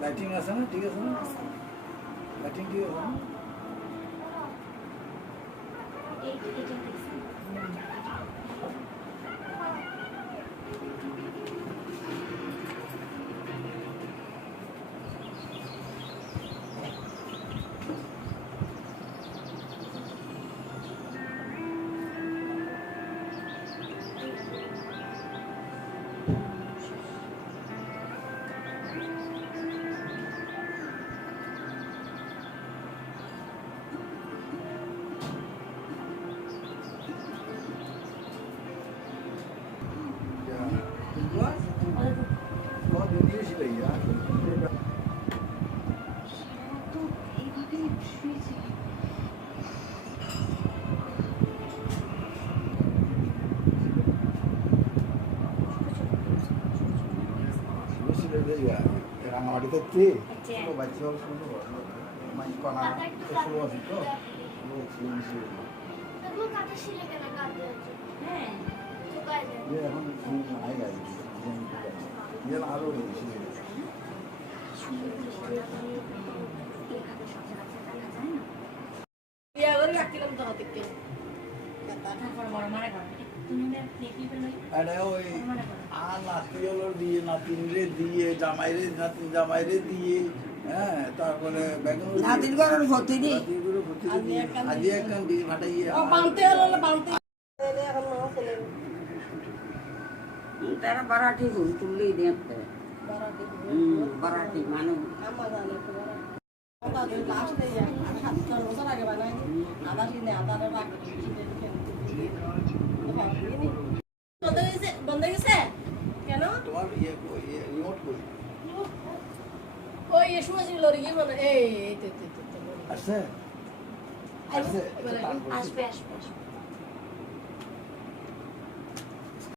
Lighting আছে না? ঠিক আছে না? লাইটিং ঠিক আছে না? তো রাঙামাটিতে ট্রে। ছোট শুরু মানে কলা শুরু আছে তো কাঁদতে হ্যাঁ ইয়ে এখন আই গেছে ইয়ে আরও বেশি বিয়া দিয়ে জামাইরে নাতিন জামাইরে দিয়ে হ্যাঁ তারপরে বেগুন নাতিন ঘরের ভর্তি আজি একখান আজি একখান সাত বছর আগে বানাই আদা কিনে আদারে বাকি বন্ধ গেছে কেন তোমার ইয়ে ইয়ে রিমোট কই ওই এসু আছে লরি গিয়ে মানে এই এই তো তো তো করছি। আসবে আসবে আসবে